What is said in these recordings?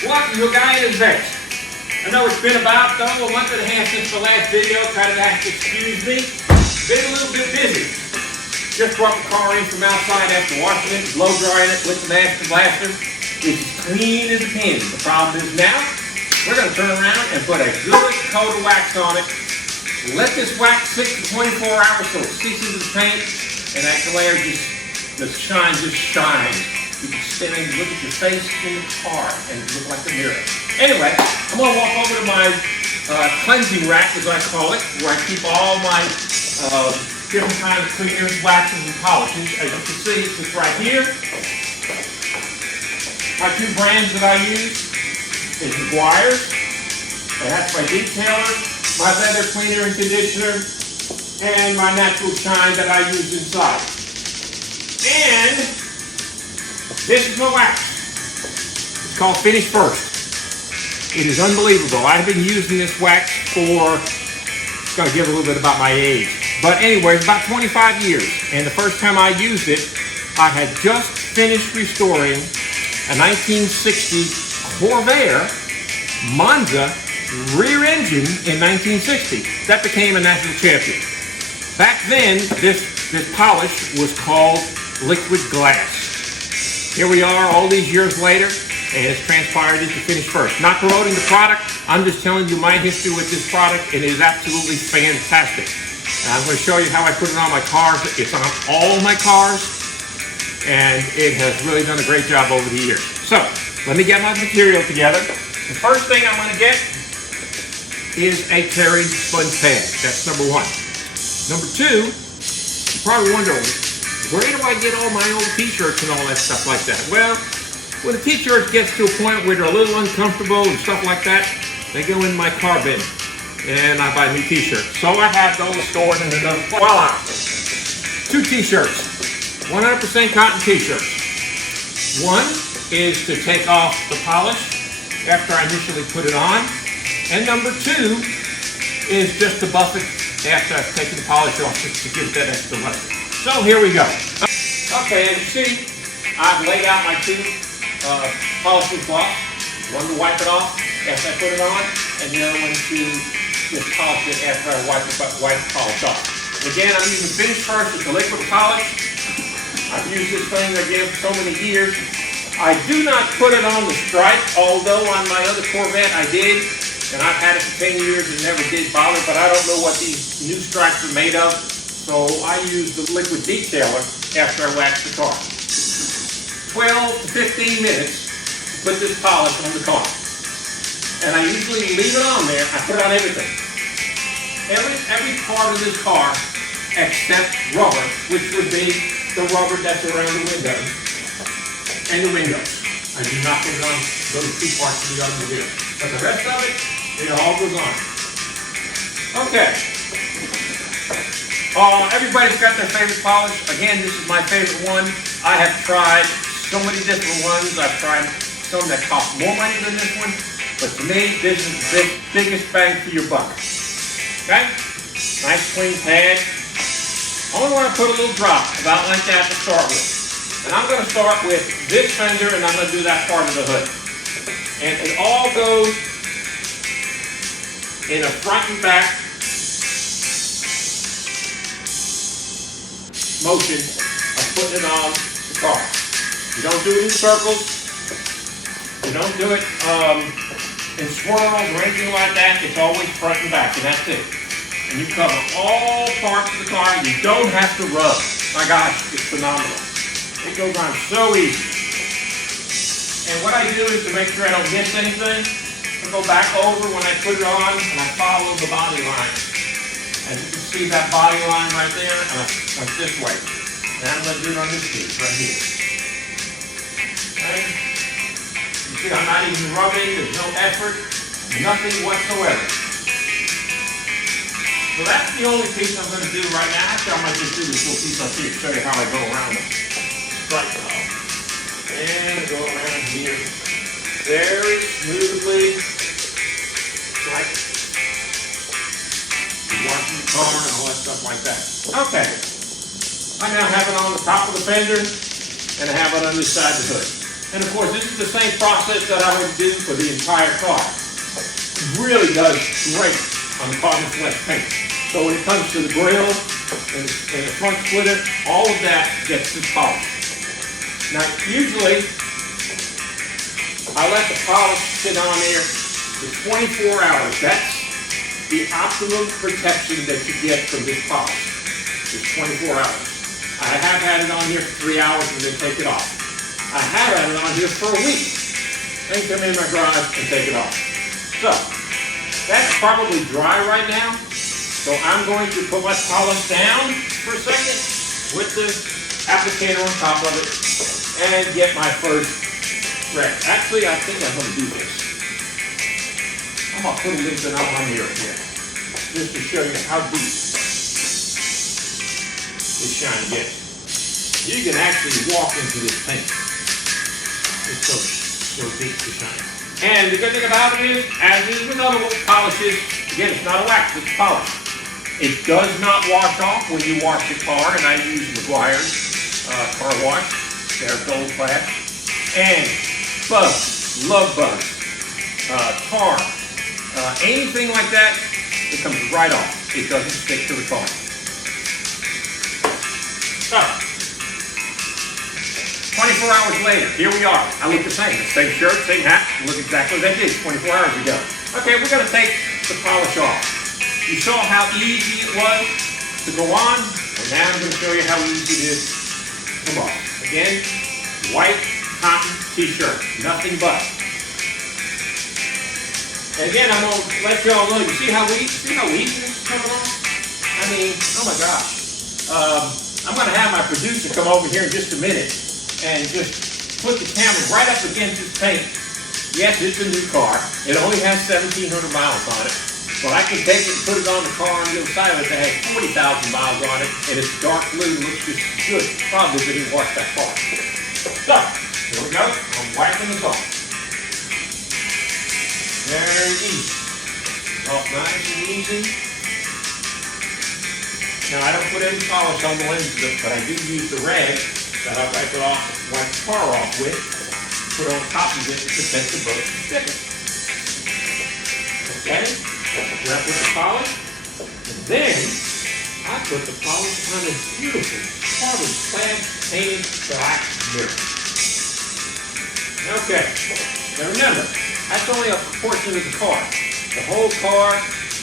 Welcome to a guy in his vest. I know it's been about a month and a half since the last video. Try to have to excuse me. Been a little bit busy. Just brought the car in from outside after washing it, blow drying it with the master blaster. It's as clean as a can. The problem is now, we're going to turn around and put a good coat of wax on it. Let this wax sit for 24 hours so it seeps into the paint, and that glare just shines. You can stand and look at your face in the car and look like a mirror. Anyway, I'm going to walk over to my cleansing rack, as I call it, where I keep all my different kinds of cleaners, waxes, and polishes. As you can see, it's right here. My two brands that I use is McGuire's, and that's my detailer, my leather cleaner and conditioner, and my natural shine that I use inside. And this is my wax. It's called Finish First. It is unbelievable. I've been using this wax for, it's going to give a little bit about my age. But anyway, it's about 25 years. And the first time I used it, I had just finished restoring a 1960 Corvette Monza rear engine in 1960. That became a national champion. Back then, this polish was called liquid glass. Here we are all these years later, and it's transpired into Finish First. Not promoting the product, I'm just telling you my history with this product, and it is absolutely fantastic. And I'm going to show you how I put it on my cars. It's on all my cars, and it has really done a great job over the years. So, let me get my material together. The first thing I'm going to get is a Terry sponge pad. That's number one. Number two, you probably wonder, where do I get all my old t-shirts and all that stuff like that? Well, when the t-shirt gets to a point where they're a little uncomfortable and stuff like that, they go in my car bin and I buy new t-shirts. So I have those stored in another place. Voila! Two t-shirts, 100% cotton t-shirts. One is to take off the polish after I initially put it on, and number two is just to buff it after I've taken the polish off just to give that extra luster. So here we go. Okay, as you see, I've laid out my two polishing cloths. One to wipe it off after I put it on, and the other one to just polish it after I wipe the polish off. Again, I'm using Finish First. It's a liquid polish. I've used this thing again for so many years. I do not put it on the stripe, although on my other Corvette I did, and I've had it for 10 years and never did bother, but I don't know what these new stripes are made of. So I use the liquid detailer after I wax the car. 12 to 15 minutes to put this polish on the car. And I usually leave it on there. I put it on everything. Every part of this car except rubber, which would be the rubber that's around the windows and the windows. I do not put it on those two parts of the automobile. But the rest of it all goes on. Okay. Everybody's got their favorite polish. Again, this is my favorite one. I have tried so many different ones. I've tried some that cost more money than this one. But to me, this is the biggest bang for your buck. Okay? Nice clean pad. I only want to put a little drop, about like that to start with. And I'm going to start with this fender, and I'm going to do that part of the hood. And it all goes in a front and back motion of putting it on the car. You don't do it in circles. You don't do it in swirls or anything like that. It's always front and back, and that's it. And you cover all parts of the car. You don't have to rub. My gosh, it's phenomenal. It goes on so easy. And what I do is to make sure I don't miss anything, I go back over when I put it on and I follow the body line. And you can see that body line right there, and I went this way. And I'm going to do it on this piece right here. Okay? You see I'm not even rubbing, there's no effort, nothing whatsoever. So that's the only piece I'm going to do right now. Actually, I might just do this little piece up here to show you how I go around it. Right now. And go around here very smoothly, like washing the car and all that stuff like that. Okay. I now have it on the top of the fender, and I have it on this side of the hood. And of course, this is the same process that I would do for the entire car. It really does great on carbon flex paint. So when it comes to the grill and the front splitter, all of that gets this polish. Now, usually, I let the polish sit on there for 24 hours. That's the optimum protection that you get from this polish. It's 24 hours. I have had it on here for 3 hours and then take it off. I have had it on here for a week. Then come in my garage and take it off. So, that's probably dry right now. So I'm going to put my polish down for a second with the applicator on top of it and get my first red. Actually, I think I'm going to do this. I'm going to put a little bit on my mirror here just to show you how deep this shine gets. You can actually walk into this paint. It's so deep to shine. And the good thing about it is, as is with other polishes, again, it's not a wax, it's a polish. It does not wash off when you wash your car, and I use McGuire's car wash. They're gold class. And bugs, love bugs, tar, anything like that, it comes right off. It doesn't stick to the car. So, 24 hours later, here we are. I look the same. The same shirt, same hat, look exactly as I did 24 hours ago. Okay, we're going to take the polish off. You saw how easy it was to go on, and now I'm going to show you how easy it is to come off. Again, white cotton t-shirt, nothing but. And again, I'm going to let y'all know, you see how easy this is coming off? I mean, oh my gosh. I'm going to have my producer come over here in just a minute and just put the camera right up against this paint. Yes, it's a new car. It only has 1,700 miles on it. But I can take it and put it on the car on the other side of it that has 40,000 miles on it, and it's dark blue and looks just as good. Probably didn't wash that car. So, here we go. I'm wiping this off. Very easy. Off nice and easy. Now, I don't put any polish on the lenses, but I do use the rag that I wipe the car off with, put on top of it to protect the boat from sticking. Okay? Wrap with the polish, and then I put the polish on a beautiful carbon clad painted black mirror. Okay, now remember, that's only a portion of the car. The whole car,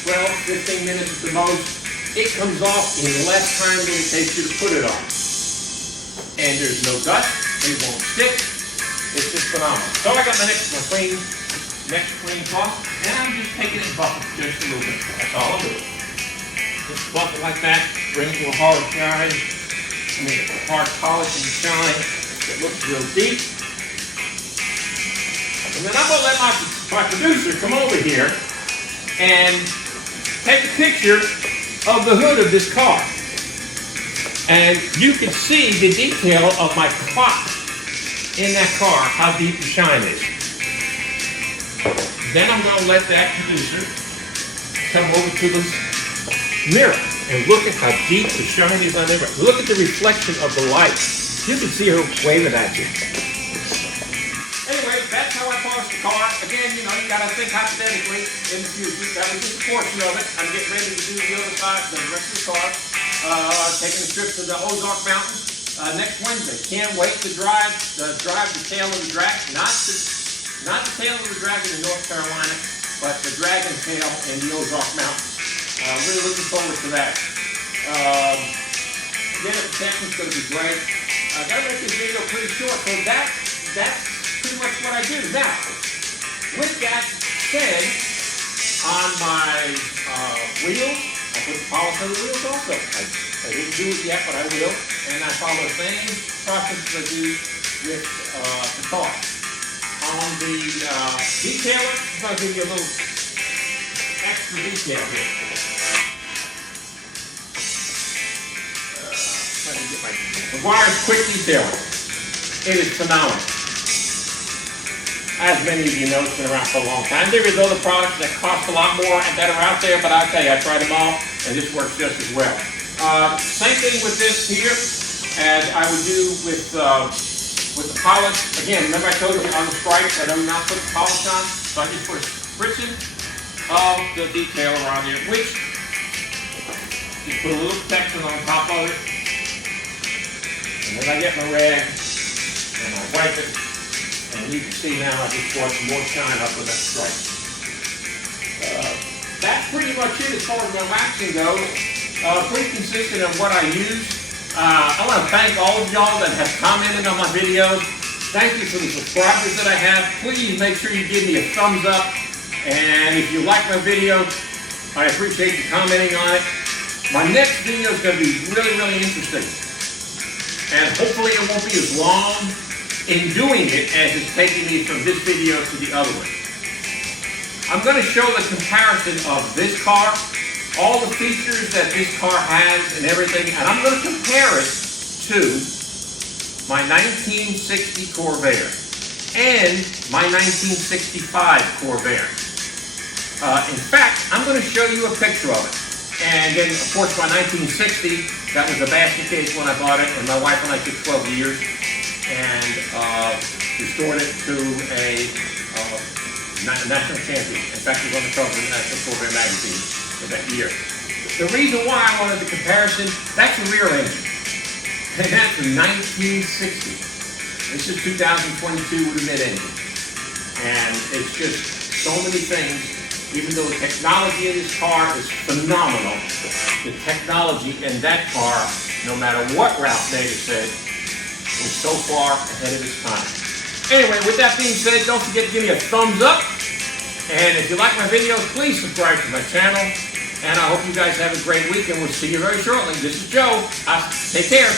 12, 15 minutes at the most, it comes off in less time than it takes you to put it on. And there's no dust, it won't stick, it's just phenomenal. So I got my next clean cloth, and I'm just taking it and buffing it just a little bit. That's all I'm doing. Just buff it like that, bring it to a hard shine. Hard polish and shine. It looks real deep. And then I'm going to let my producer come over here and take a picture of the hood of this car. And you can see the detail of my clock in that car, how deep the shine is. Then I'm going to let that producer come over to the mirror and look at how deep the shine is on there. Look at the reflection of the light. You can see her waving at you. Anyway, that's how I polish the car. Again, you got to think hypothetically in the future. That was just a portion of it. I'm getting ready to do the other side, the rest of the car. Taking a trip to the Ozark Mountains next Wednesday. Can't wait to drive the tail of the dragon, not the tail of the dragon in North Carolina, but the dragon tail in the Ozark Mountains. Really looking forward to that. Again, the protection's going to be great. I got to make this video pretty short, so that's pretty much what I do. Now, with that said, on my wheels, I put the polish on the wheels also. I didn't do it yet, but I will. And I follow the same process as I do with the car. On the detailer, I'm going to give you a little extra detail here. McGuire's Quick Detailer. It is phenomenal. As many of you know, it's been around for a long time. There is other products that cost a lot more and that are out there, but I'll tell you, I tried them all, and this works just as well. Same thing with this here, as I would do with with the polish. Again, remember I told you on the stripes I do not put the polish on, so I just put a spritzing of the detailer on there, which just put a little protection on top of it. And then I get my rag and I wipe it, and you can see now I just brought some more shine up with that stripe. That's pretty much it as far as my waxing goes. Pretty consistent of what I use. I want to thank all of y'all that have commented on my videos. Thank you for the subscribers that I have. Please make sure you give me a thumbs up. And if you like my video, I appreciate you commenting on it. My next video is going to be really, really interesting. And hopefully it won't be as long in doing it as it's taking me from this video to the other one. I'm going to show the comparison of this car, all the features that this car has and everything, and I'm going to compare it to my 1960 Corvair and my 1965 Corvair. In fact, I'm going to show you a picture of it. And then, of course, my 1960, that was a basket case when I bought it, and my wife and I took 12 years and restored it to a national champion. In fact, it was on the cover of the National Corvette magazine for that year. The reason why I wanted the comparison, that's a rear engine. And that's a 1960. This is 2022 with a mid-engine. And it's just so many things. Even though the technology in this car is phenomenal, the technology in that car, no matter what Ralph Nader said, was so far ahead of its time. Anyway, with that being said, don't forget to give me a thumbs up. And if you like my videos, please subscribe to my channel. And I hope you guys have a great week, and we'll see you very shortly. This is Joe. Take care.